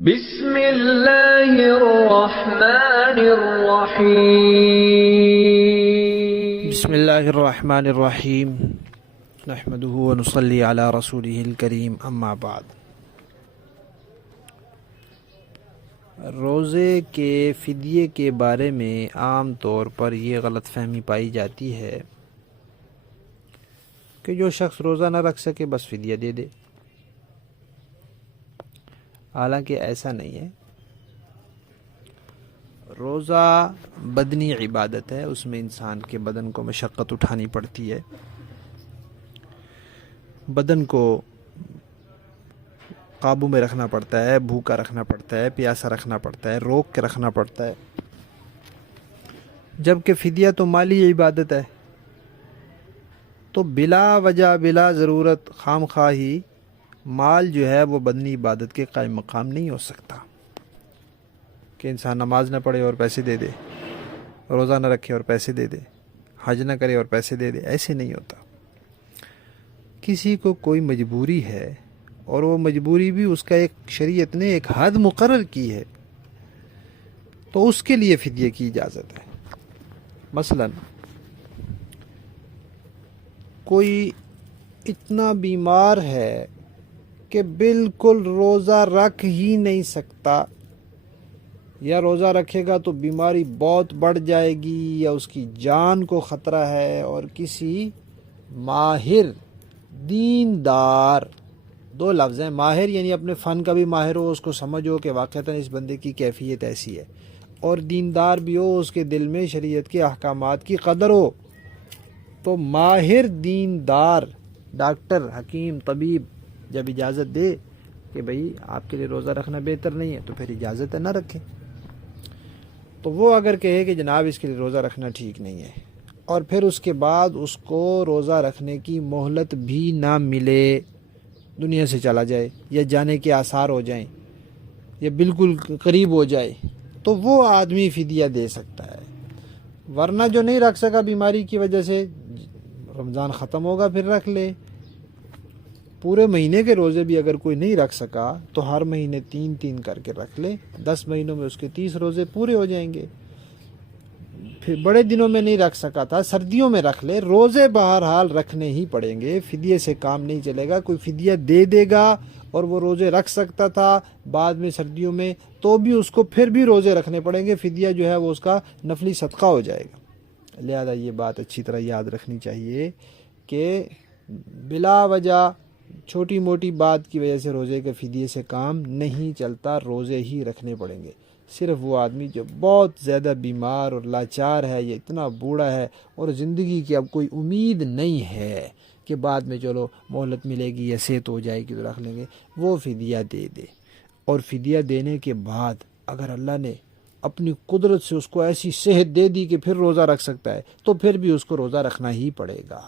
بسم اللہ الرحمن الرحیم بسم اللہ الرحمن الرحیم نحمدہ ونصلی علی رسولہ الکریم اما بعد۔ روزے کے فدیے کے بارے میں عام طور پر یہ غلط فہمی پائی جاتی ہے کہ جو شخص روزہ نہ رکھ سکے بس فدیہ دے دے، حالانکہ ایسا نہیں ہے۔ روزہ بدنی عبادت ہے، اس میں انسان کے بدن کو مشقت اٹھانی پڑتی ہے، بدن کو قابو میں رکھنا پڑتا ہے، بھوکا رکھنا پڑتا ہے، پیاسا رکھنا پڑتا ہے، روک کے رکھنا پڑتا ہے، جبکہ فدیہ تو مالی عبادت ہے، تو بلا وجہ بلا ضرورت خام خواہی مال جو ہے وہ بدنی عبادت کے قائم مقام نہیں ہو سکتا کہ انسان نماز نہ پڑھے اور پیسے دے دے، روزہ نہ رکھے اور پیسے دے دے، حج نہ کرے اور پیسے دے دے، ایسے نہیں ہوتا۔ کسی کو کوئی مجبوری ہے اور وہ مجبوری بھی اس کا ایک شریعت نے ایک حد مقرر کی ہے، تو اس کے لیے فدیے کی اجازت ہے۔ مثلا کوئی اتنا بیمار ہے کہ بالکل روزہ رکھ ہی نہیں سکتا، یا روزہ رکھے گا تو بیماری بہت بڑھ جائے گی یا اس کی جان کو خطرہ ہے، اور کسی ماہر دیندار، دو لفظ ہیں، ماہر یعنی اپنے فن کا بھی ماہر ہو، اس کو سمجھو کہ واقعتاً اس بندے کی کیفیت ایسی ہے، اور دیندار بھی ہو، اس کے دل میں شریعت کے احکامات کی قدر ہو، تو ماہر دیندار ڈاکٹر حکیم طبیب جب اجازت دے کہ بھئی آپ کے لیے روزہ رکھنا بہتر نہیں ہے، تو پھر اجازت ہے نہ رکھیں۔ تو وہ اگر کہے کہ جناب اس کے لیے روزہ رکھنا ٹھیک نہیں ہے، اور پھر اس کے بعد اس کو روزہ رکھنے کی مہلت بھی نہ ملے، دنیا سے چلا جائے یا جانے کے آثار ہو جائیں یا بالکل قریب ہو جائے، تو وہ آدمی فدیہ دے سکتا ہے۔ ورنہ جو نہیں رکھ سکا بیماری کی وجہ سے، رمضان ختم ہوگا پھر رکھ لے۔ پورے مہینے کے روزے بھی اگر کوئی نہیں رکھ سکا تو ہر مہینے 3 کر کے رکھ لے، 10 مہینوں میں اس کے 30 روزے پورے ہو جائیں گے۔ پھر بڑے دنوں میں نہیں رکھ سکا تھا، سردیوں میں رکھ لے، روزے بہرحال رکھنے ہی پڑیں گے، فدیے سے کام نہیں چلے گا۔ کوئی فدیہ دے دے گا اور وہ روزے رکھ سکتا تھا بعد میں سردیوں میں، تو بھی اس کو پھر بھی روزے رکھنے پڑیں گے، فدیہ جو ہے وہ اس کا نفلی صدقہ ہو جائے گا۔ لہذا یہ بات اچھی طرح یاد رکھنی چاہیے کہ بلا وجہ چھوٹی موٹی بات کی وجہ سے روزے کے فدیے سے کام نہیں چلتا، روزے ہی رکھنے پڑیں گے۔ صرف وہ آدمی جو بہت زیادہ بیمار اور لاچار ہے، یا اتنا بوڑھا ہے اور زندگی کی اب کوئی امید نہیں ہے کہ بعد میں چلو مہلت ملے گی یا صحت ہو جائے گی تو رکھ لیں گے، وہ فدیہ دے دے۔ اور فدیہ دینے کے بعد اگر اللہ نے اپنی قدرت سے اس کو ایسی صحت دے دی کہ پھر روزہ رکھ سکتا ہے، تو پھر بھی اس کو روزہ رکھنا ہی پڑے گا۔